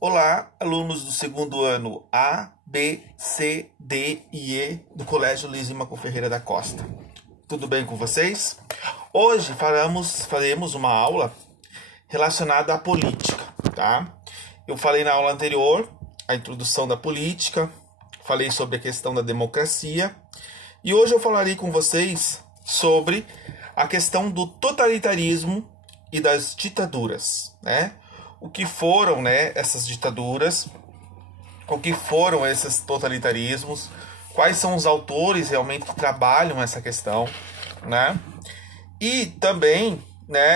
Olá, alunos do segundo ano A, B, C, D e E do Colégio Luiz Maco Ferreira da Costa. Tudo bem com vocês? Hoje faremos uma aula relacionada à política, tá? Eu falei na aula anterior a introdução da política, falei sobre a questão da democracia e hoje eu falarei com vocês sobre a questão do totalitarismo e das ditaduras, né? O que foram, essas ditaduras, o que foram esses totalitarismos, quais são os autores realmente que trabalham essa questão, né? E também,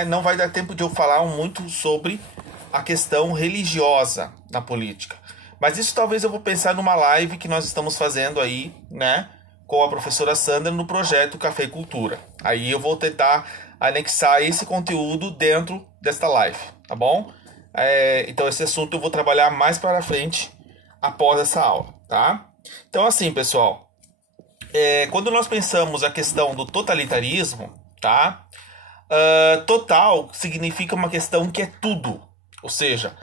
não vai dar tempo de eu falar muito sobre a questão religiosa na política. Mas isso talvez eu vou pensar numa live que nós estamos fazendo aí, com a professora Sandra no projeto Café e Cultura. Aí eu vou tentar anexar esse conteúdo dentro desta live, tá bom? Então esse assunto eu vou trabalhar mais para frente após essa aula, tá? Então assim, pessoal, quando nós pensamos a questão do totalitarismo, tá? Total significa uma questão que é tudo, ou seja,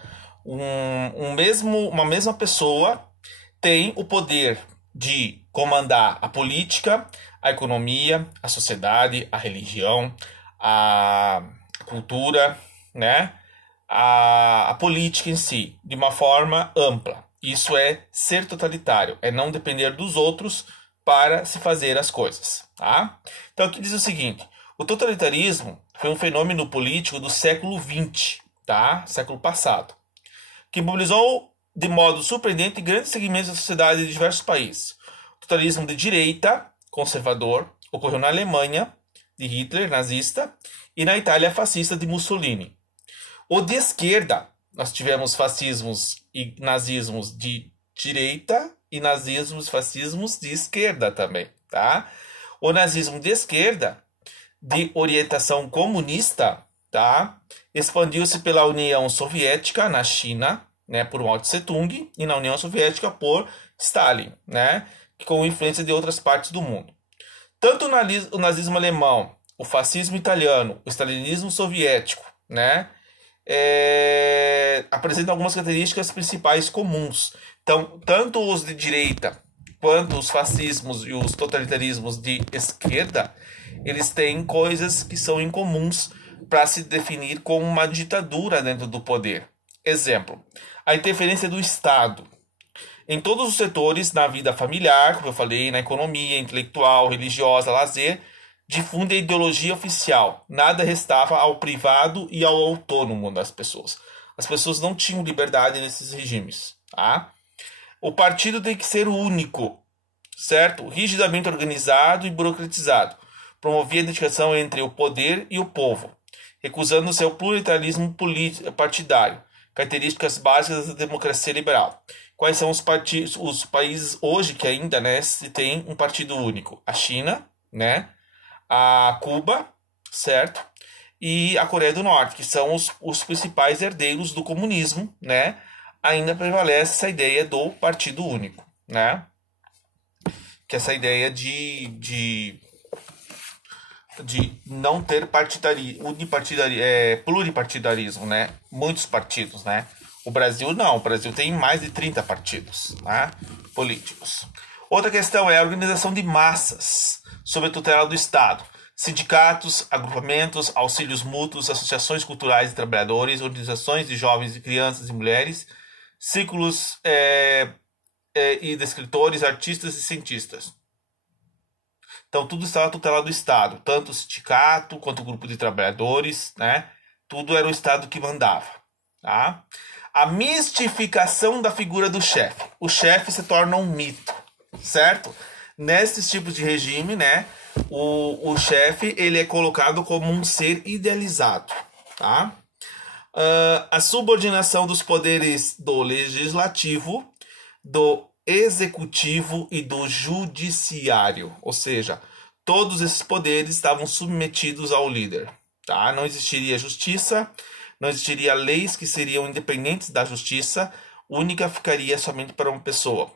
uma mesma pessoa tem o poder de comandar a política, a economia, a sociedade, a religião, a cultura, a política em si, de uma forma ampla. Isso é ser totalitário, é não depender dos outros para se fazer as coisas, tá? Então aqui diz o seguinte: o totalitarismo foi um fenômeno político do século XX, tá? Século passado, que mobilizou de modo surpreendente grandes segmentos da sociedade de diversos países. O totalitarismo de direita, conservador, ocorreu na Alemanha, de Hitler, nazista, e na Itália fascista de Mussolini. O de esquerda, nós tivemos fascismos e nazismos de direita e nazismos e fascismos de esquerda também, tá? O nazismo de esquerda, de orientação comunista, tá? Expandiu-se pela União Soviética na China, por Mao Tse Tung, e na União Soviética por Stalin, com influência de outras partes do mundo. Tanto o nazismo alemão, o fascismo italiano, o stalinismo soviético, apresentam algumas características principais comuns. Então, tanto os de direita quanto os fascismos e os totalitarismos de esquerda, eles têm coisas que são incomuns para se definir como uma ditadura dentro do poder. Exemplo, a interferência do Estado em todos os setores, na vida familiar, como eu falei, na economia, intelectual, religiosa, lazer, difunde a ideologia oficial. Nada restava ao privado e ao autônomo das pessoas. As pessoas não tinham liberdade nesses regimes, tá? O partido tem que ser único, certo? Rigidamente organizado e burocratizado. Promovia a identificação entre o poder e o povo, recusando o seu pluralismo partidário, características básicas da democracia liberal. Quais são os países hoje que ainda se tem um partido único? A China, a Cuba, certo? E a Coreia do Norte, que são os principais herdeiros do comunismo, ainda prevalece essa ideia do partido único, que é essa ideia de não ter pluripartidarismo, muitos partidos, O Brasil não, o Brasil tem mais de 30 partidos, políticos. Outra questão é a organização de massas sob a tutela do Estado. Sindicatos, agrupamentos, auxílios mútuos, associações culturais de trabalhadores, organizações de jovens e crianças e mulheres, círculos e de escritores, artistas e cientistas. Então tudo estava tutelado do Estado, tanto o sindicato quanto o grupo de trabalhadores, tudo era o Estado que mandava, tá? A mistificação da figura do chefe. O chefe se torna um mito, certo? Nesses tipos de regime, o chefe ele é colocado como um ser idealizado, tá? A subordinação dos poderes do legislativo, do executivo e do judiciário, ou seja, todos esses poderes estavam submetidos ao líder, tá? Não existiria justiça, não existiria leis que seriam independentes da justiça, única ficaria somente para uma pessoa.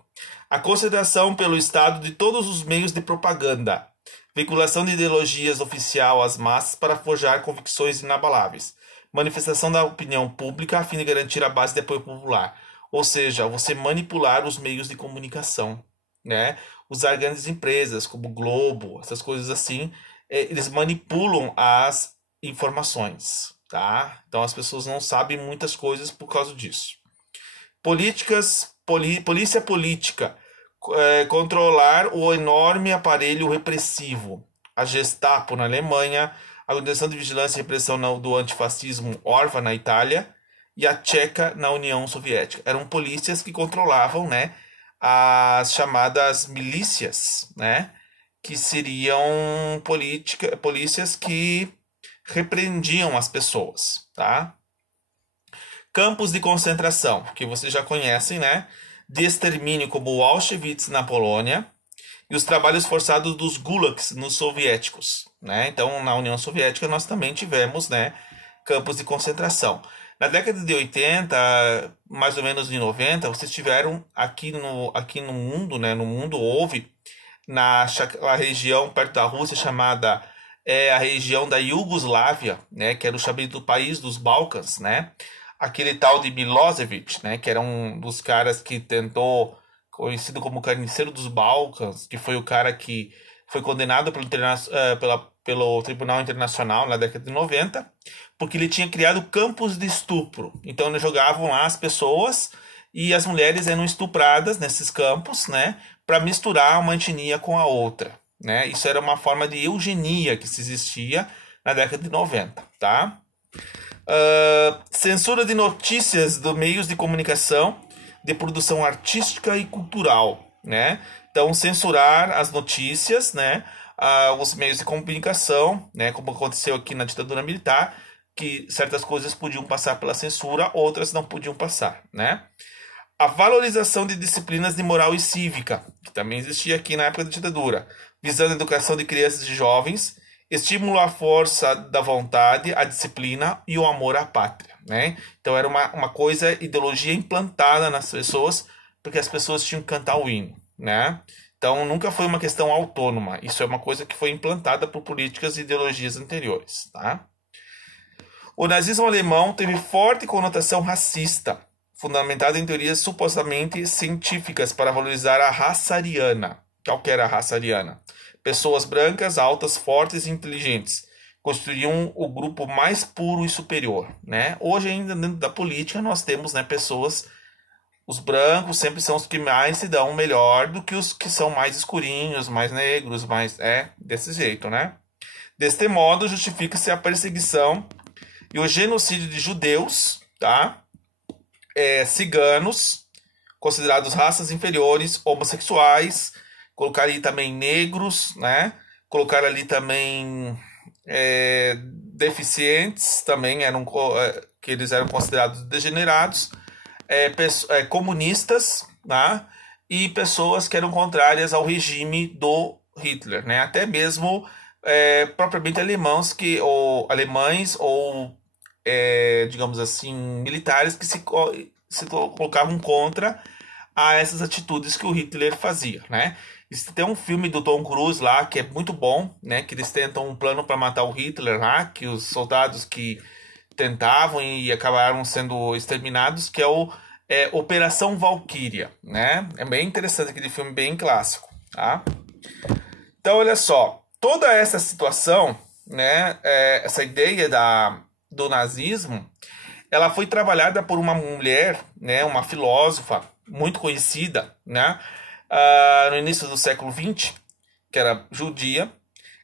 A consideração pelo Estado de todos os meios de propaganda, veiculação de ideologias oficial às massas para forjar convicções inabaláveis, manifestação da opinião pública a fim de garantir a base de apoio popular. ou seja, você manipular os meios de comunicação, né? Usar grandes empresas como Globo, essas coisas assim, eles manipulam as informações, tá? Então as pessoas não sabem muitas coisas por causa disso. Polícia política, controlar o enorme aparelho repressivo. A Gestapo na Alemanha, a Organização de Vigilância e Repressão do Antifascismo ORVA na Itália e a Tcheca na União Soviética. Eram polícias que controlavam, né, as chamadas milícias, né, que seriam polícias que repreendiam as pessoas, tá? Campos de concentração, que vocês já conhecem, né? De extermínio como o Auschwitz na Polônia e os trabalhos forçados dos gulags nos soviéticos, né? Então, na União Soviética nós também tivemos, né, campos de concentração. Na década de 80, mais ou menos em 90, vocês tiveram aqui no mundo, né? No mundo houve na região perto da Rússia chamada a região da Iugoslávia, né? Que era o chamado país dos Balcãs, né? Aquele tal de Milosevic, né, que era um dos caras que tentou, conhecido como Carniceiro dos Balcãs, que foi o cara que foi condenado pelo Tribunal Internacional na década de 90, porque ele tinha criado campos de estupro. Então eles jogavam lá as pessoas e as mulheres eram estupradas nesses campos, né, para misturar uma etnia com a outra, né? Isso era uma forma de eugenia que se existia na década de 90, tá? Censura de notícias dos meios de comunicação de produção artística e cultural, né? Então, censurar as notícias, né? Os meios de comunicação, né? Como aconteceu aqui na ditadura militar, que certas coisas podiam passar pela censura, outras não podiam passar, né? A valorização de disciplinas de moral e cívica, que também existia aqui na época da ditadura, visando a educação de crianças e jovens, estímulo à força da vontade, à disciplina e o amor à pátria, né? Então era uma coisa, ideologia implantada nas pessoas, porque as pessoas tinham que cantar o hino, né? Então nunca foi uma questão autônoma, isso é uma coisa que foi implantada por políticas e ideologias anteriores, tá? O nazismo alemão teve forte conotação racista, fundamentada em teorias supostamente científicas para valorizar a raça ariana. Qual que era a raça ariana? Pessoas brancas, altas, fortes e inteligentes constituíam o grupo mais puro e superior, né? Hoje ainda dentro da política nós temos, né, pessoas, os brancos sempre são os que mais se dão melhor do que os que são mais escurinhos, mais negros, mais desse jeito, né? Deste modo justifica-se a perseguição e o genocídio de judeus, tá? Ciganos, considerados raças inferiores, homossexuais, colocar ali também negros, né? Colocar ali também deficientes, também que eles eram considerados degenerados, comunistas, né? E pessoas que eram contrárias ao regime do Hitler, né? Até mesmo propriamente alemães ou digamos assim, militares que se colocavam contra a essas atitudes que o Hitler fazia, né? Tem um filme do Tom Cruise lá que é muito bom, né? Que eles tentam um plano para matar o Hitler lá, que os soldados que tentavam e acabaram sendo exterminados, que é Operação Valkyria, né? É bem interessante aquele filme, bem clássico, tá? Então, olha só, toda essa situação, né? Essa ideia do nazismo, ela foi trabalhada por uma mulher, né? Uma filósofa muito conhecida, né? No início do século XX, que era judia,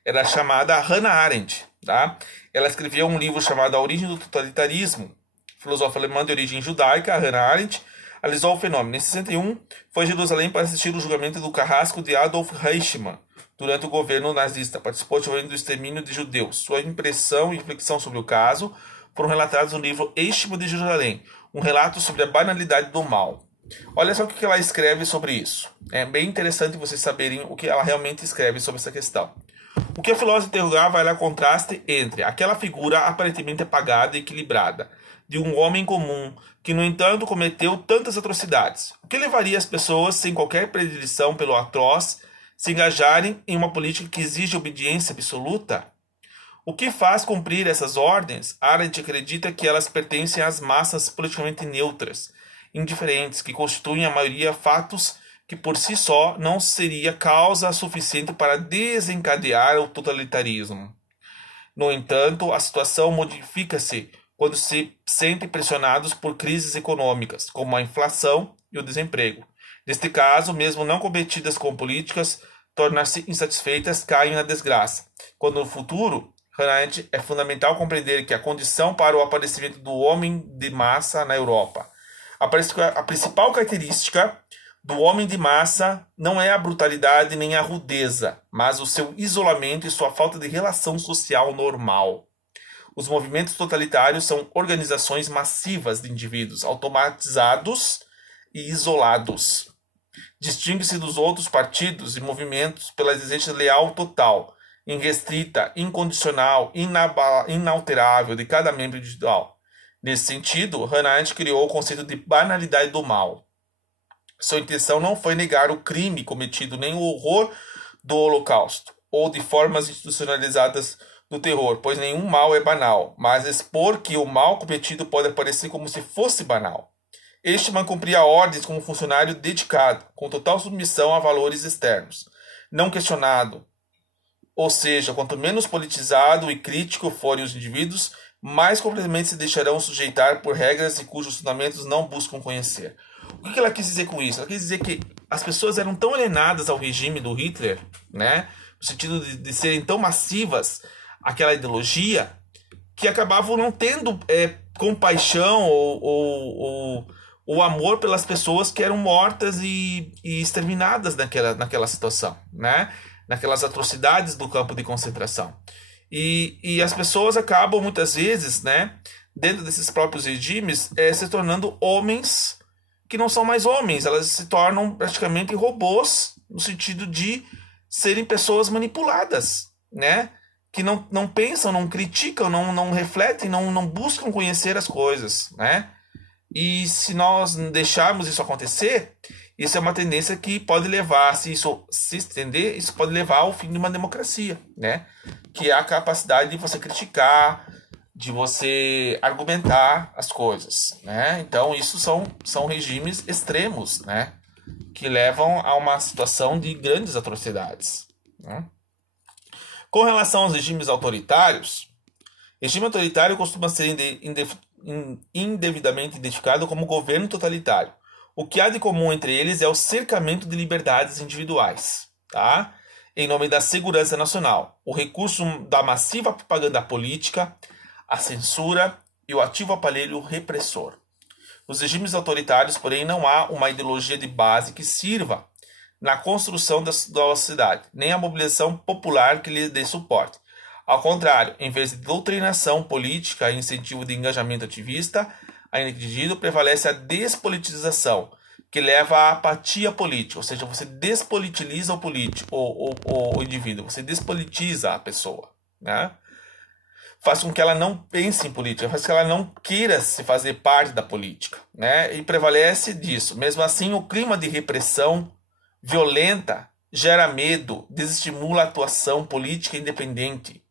era chamada Hannah Arendt, tá? Ela escreveu um livro chamado A Origem do Totalitarismo. Filósofa alemã de origem judaica, Hannah Arendt analisou o fenômeno. Em 61, foi a Jerusalém para assistir o julgamento do carrasco de Adolf Eichmann durante o governo nazista. Participou ativamente do extermínio de judeus. Sua impressão e reflexão sobre o caso foram relatados no livro Eichmann de Jerusalém, um relato sobre a banalidade do mal. Olha só o que ela escreve sobre isso. É bem interessante vocês saberem o que ela realmente escreve sobre essa questão. O que a filósofa interrogava era o contraste entre aquela figura aparentemente apagada e equilibrada, de um homem comum, que no entanto cometeu tantas atrocidades. O que levaria as pessoas, sem qualquer predileção pelo atroz, se engajarem em uma política que exige obediência absoluta? O que faz cumprir essas ordens? Arendt acredita que elas pertencem às massas politicamente neutras, indiferentes, que constituem a maioria fatos que por si só não seria causa suficiente para desencadear o totalitarismo. No entanto, a situação modifica-se quando se sentem pressionados por crises econômicas, como a inflação e o desemprego. Neste caso, mesmo não cometidas com políticas, tornar-se insatisfeitas, caem na desgraça. Quando no futuro, Hannah é fundamental compreender que a condição para o aparecimento do homem de massa na Europa. A principal característica do homem de massa não é a brutalidade nem a rudeza, mas o seu isolamento e sua falta de relação social normal. Os movimentos totalitários são organizações massivas de indivíduos automatizados e isolados. Distingue-se dos outros partidos e movimentos pela exigência leal total, irrestrita, incondicional, inalterável de cada membro individual. Nesse sentido, Hannah Arendt criou o conceito de banalidade do mal. Sua intenção não foi negar o crime cometido nem o horror do Holocausto, ou de formas institucionalizadas do terror, pois nenhum mal é banal, mas expor que o mal cometido pode aparecer como se fosse banal. Eichmann cumpria ordens como funcionário dedicado, com total submissão a valores externos, não questionado. Ou seja, quanto menos politizado e crítico forem os indivíduos, mais completamente se deixarão sujeitar por regras e cujos fundamentos não buscam conhecer. O que ela quis dizer com isso? Ela quis dizer que as pessoas eram tão alienadas ao regime do Hitler, né, no sentido de serem tão massivas àquela ideologia, que acabavam não tendo compaixão ou amor pelas pessoas que eram mortas e exterminadas naquela situação, né? Naquelas atrocidades do campo de concentração. E as pessoas acabam muitas vezes, né, dentro desses próprios regimes, se tornando homens que não são mais homens. Elas se tornam praticamente robôs, no sentido de serem pessoas manipuladas, né? Que não pensam, não criticam, não refletem, não buscam conhecer as coisas, né? E se nós deixarmos isso acontecer, isso é uma tendência que pode levar, se isso se estender, isso pode levar ao fim de uma democracia, né? Que é a capacidade de você criticar, de você argumentar as coisas, né? Então, isso são regimes extremos, né? Que levam a uma situação de grandes atrocidades, né? Com relação aos regimes autoritários, regime autoritário costuma ser indevidamente identificado como governo totalitário. O que há de comum entre eles é o cercamento de liberdades individuais, tá? Em nome da segurança nacional, o recurso da massiva propaganda política, a censura e o ativo aparelho repressor. Nos regimes autoritários, porém, não há uma ideologia de base que sirva na construção da sociedade, nem a mobilização popular que lhe dê suporte. Ao contrário, em vez de doutrinação política e incentivo de engajamento ativista, ainda que dirigido, prevalece a despolitização, que leva à apatia política, ou seja, você despolitiza o político, o indivíduo, você despolitiza a pessoa, né? Faz com que ela não pense em política, faz com que ela não queira se fazer parte da política, né? E prevalece disso. Mesmo assim, o clima de repressão violenta gera medo, desestimula a atuação política independente.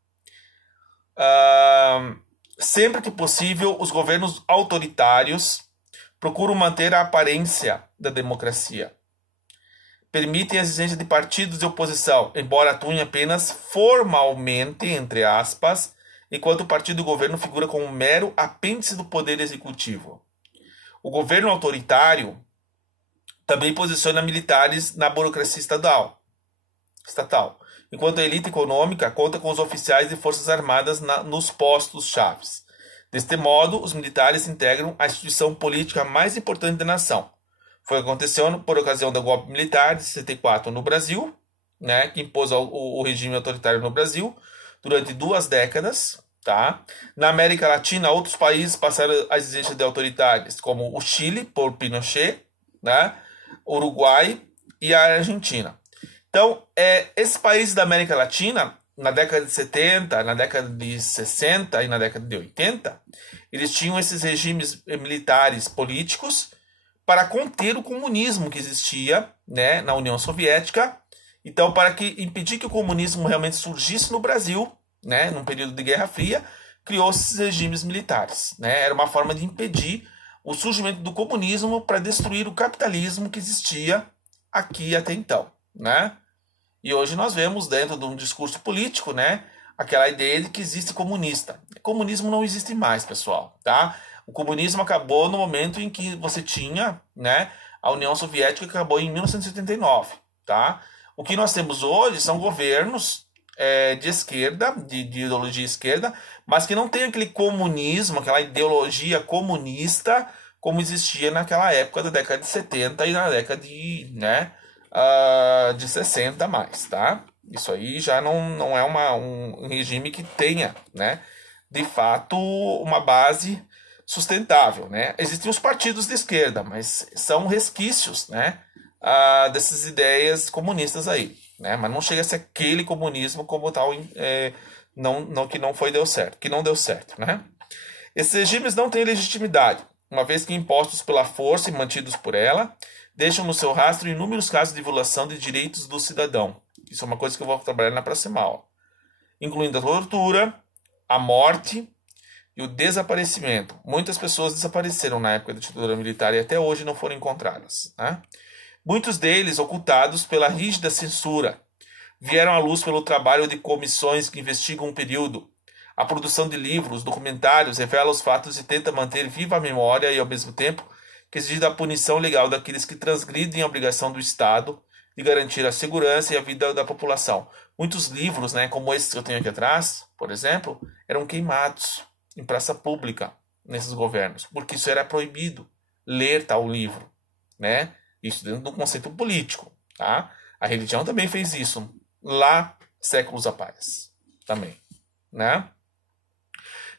Sempre que possível, os governos autoritários procuram manter a aparência da democracia. Permitem a existência de partidos de oposição, embora atuem apenas formalmente, entre aspas, enquanto o partido do governo figura como um mero apêndice do poder executivo. O governo autoritário também posiciona militares na burocracia estatal, enquanto a elite econômica conta com os oficiais de forças armadas nos postos-chave. Deste modo, os militares integram a instituição política mais importante da nação. Foi acontecendo por ocasião do golpe militar de 64 no Brasil, né, que impôs o regime autoritário no Brasil durante 2 décadas. Tá? Na América Latina, outros países passaram a exigência de autoritários, como o Chile, por Pinochet, né, o Uruguai e a Argentina. Então, esses países da América Latina, na década de 70, na década de 60 e na década de 80, eles tinham esses regimes militares políticos para conter o comunismo que existia, né, na União Soviética. Então, para impedir que o comunismo realmente surgisse no Brasil, né, num período de Guerra Fria, criou esses regimes militares, né? Era uma forma de impedir o surgimento do comunismo para destruir o capitalismo que existia aqui até então, né? E hoje nós vemos dentro de um discurso político, né, aquela ideia de que existe comunista. Comunismo não existe mais, pessoal, tá? O comunismo acabou no momento em que você tinha, né, a União Soviética, que acabou em 1979, tá? O que nós temos hoje são governos de esquerda, de ideologia esquerda, mas que não tem aquele comunismo, aquela ideologia comunista como existia naquela época da década de 70 e na década de, né, de 60 mais, tá? Isso aí já não é um regime que tenha, né, de fato, uma base sustentável, né? Existem os partidos de esquerda, mas são resquícios, né, dessas ideias comunistas aí, né? Mas não chega a ser aquele comunismo como tal, que não deu certo, né? Esses regimes não têm legitimidade, uma vez que impostos pela força e mantidos por ela, deixam no seu rastro inúmeros casos de violação de direitos do cidadão. Isso é uma coisa que eu vou trabalhar na próxima aula, incluindo a tortura, a morte e o desaparecimento. Muitas pessoas desapareceram na época da ditadura militar e até hoje não foram encontradas, né? Muitos deles ocultados pela rígida censura. Vieram à luz pelo trabalho de comissões que investigam um período. A produção de livros, documentários revela os fatos e tenta manter viva a memória e, ao mesmo tempo, que exige a punição legal daqueles que transgridem a obrigação do Estado de garantir a segurança e a vida da população. Muitos livros, né, como esse que eu tenho aqui atrás, por exemplo, eram queimados em praça pública nesses governos, porque isso era proibido, ler tal livro, né? Isso dentro de um conceito político, tá? A religião também fez isso lá séculos atrás, também, né?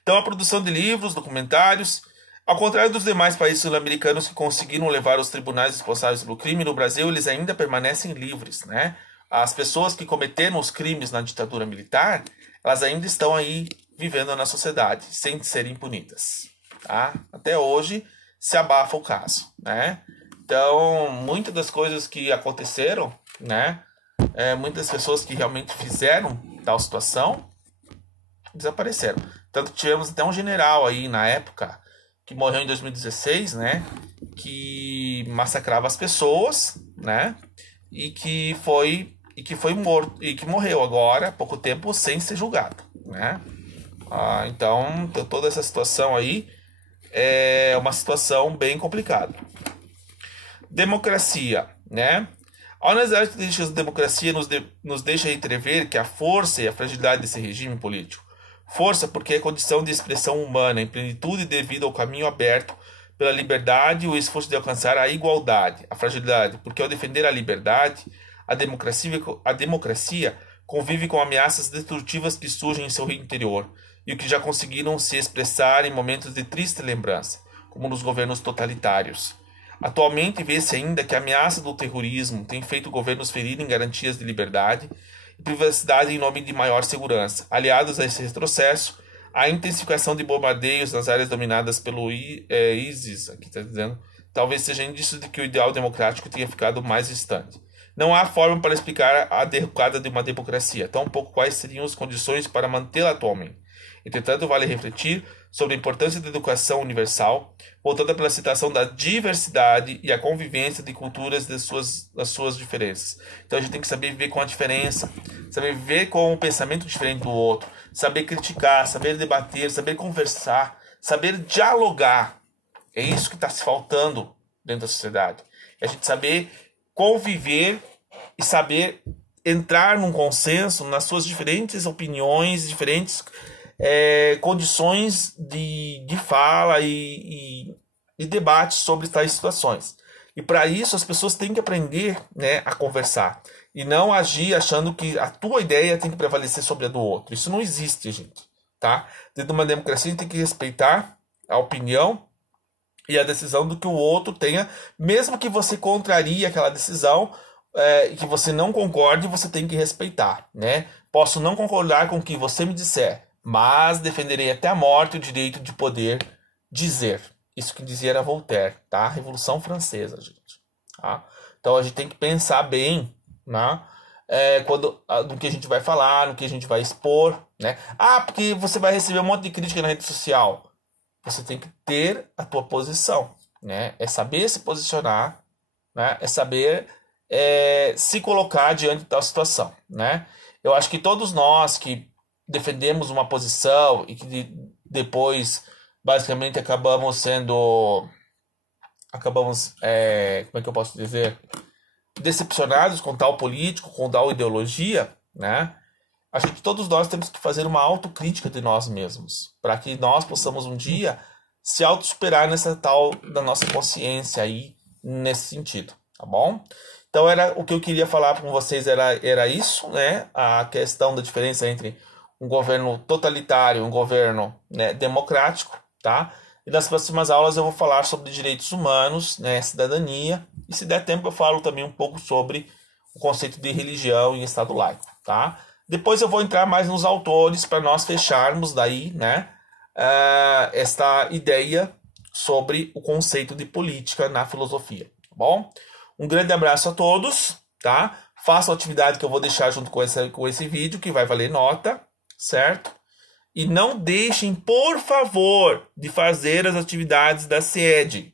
Então a produção de livros, documentários, ao contrário dos demais países sul-americanos que conseguiram levar os tribunais responsáveis pelo crime, no Brasil eles ainda permanecem livres, né? As pessoas que cometeram os crimes na ditadura militar, elas ainda estão aí vivendo na sociedade, sem serem punidas, tá? Até hoje se abafa o caso, né? Então, muitas das coisas que aconteceram, né? Muitas pessoas que realmente fizeram tal situação desapareceram. Tanto que tivemos até um general aí na época que morreu em 2016, né? Que massacrava as pessoas, né? E que foi morto e que morreu agora há pouco tempo sem ser julgado, né? Então toda essa situação aí é uma situação bem complicada. Democracia, né? A análise da democracia nos deixa entrever que a força e a fragilidade desse regime político. Força porque é condição de expressão humana, em plenitude devido ao caminho aberto pela liberdade e o esforço de alcançar a igualdade. A fragilidade porque ao defender a liberdade, a democracia convive com ameaças destrutivas que surgem em seu interior e o que já conseguiram se expressar em momentos de triste lembrança, como nos governos totalitários. Atualmente vê-se ainda que a ameaça do terrorismo tem feito governos ferirem garantias de liberdade e privacidade em nome de maior segurança. Aliados a esse retrocesso, a intensificação de bombardeios nas áreas dominadas pelo ISIS, aqui está dizendo, talvez seja indício de que o ideal democrático tenha ficado mais distante. Não há forma para explicar a derrocada de uma democracia, tampouco quais seriam as condições para mantê-la atualmente. Entretanto, vale refletir sobre a importância da educação universal, voltada pela citação da diversidade e a convivência de culturas das suas diferenças. Então a gente tem que saber viver com a diferença, saber viver com um pensamento diferente do outro, saber criticar, saber debater, saber conversar, saber dialogar. É isso que está se faltando dentro da sociedade. É a gente saber conviver e saber entrar num consenso nas suas diferentes opiniões, diferentes condições de fala e debate sobre tais situações. E para isso as pessoas têm que aprender, né, a conversar e não agir achando que a tua ideia tem que prevalecer sobre a do outro. Isso não existe, gente, tá? Dentro de uma democracia a gente tem que respeitar a opinião e a decisão do que o outro tenha, mesmo que você contrarie aquela decisão e que você não concorde, você tem que respeitar, né? Posso não concordar com o que você me disser, mas defenderei até a morte o direito de poder dizer. Isso que dizia era Voltaire, tá? Revolução Francesa, gente. Tá? Então a gente tem que pensar bem, né? No que a gente vai falar, no que a gente vai expor, né? Porque você vai receber um monte de crítica na rede social. Você tem que ter a tua posição, né? É saber se posicionar, né? É saber se colocar diante da situação, né? Eu acho que todos nós que defendemos uma posição e que depois basicamente acabamos, como é que eu posso dizer, decepcionados com tal político, com tal ideologia, né? Acho que todos nós temos que fazer uma autocrítica de nós mesmos, para que nós possamos um dia se autossuperar nessa tal da nossa consciência aí, nesse sentido, tá bom? Então o que eu queria falar com vocês era isso, né? A questão da diferença entre um governo totalitário e um governo, né, democrático, tá? E nas próximas aulas eu vou falar sobre direitos humanos, né, cidadania, e se der tempo eu falo também um pouco sobre o conceito de religião e Estado laico, tá? Depois eu vou entrar mais nos autores para nós fecharmos daí, né, esta ideia sobre o conceito de política na filosofia, tá bom? Um grande abraço a todos, tá? Façam a atividade que eu vou deixar junto com esse vídeo, que vai valer nota, certo? E não deixem, por favor, de fazer as atividades da SED.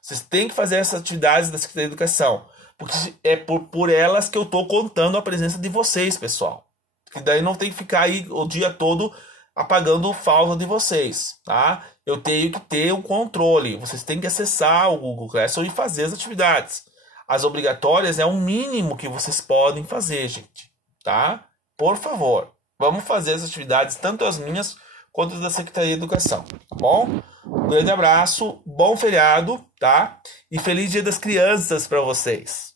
Vocês têm que fazer essas atividades da Secretaria de Educação, porque é por elas que eu estou contando a presença de vocês, pessoal. Que daí não tem que ficar aí o dia todo apagando falta de vocês, tá? Eu tenho que ter um controle. Vocês têm que acessar o Google Classroom e fazer as atividades. As obrigatórias é o mínimo que vocês podem fazer, gente, tá? Por favor, vamos fazer as atividades, tanto as minhas quanto as da Secretaria de Educação, tá bom? Um grande abraço, bom feriado, tá? E feliz Dia das Crianças para vocês.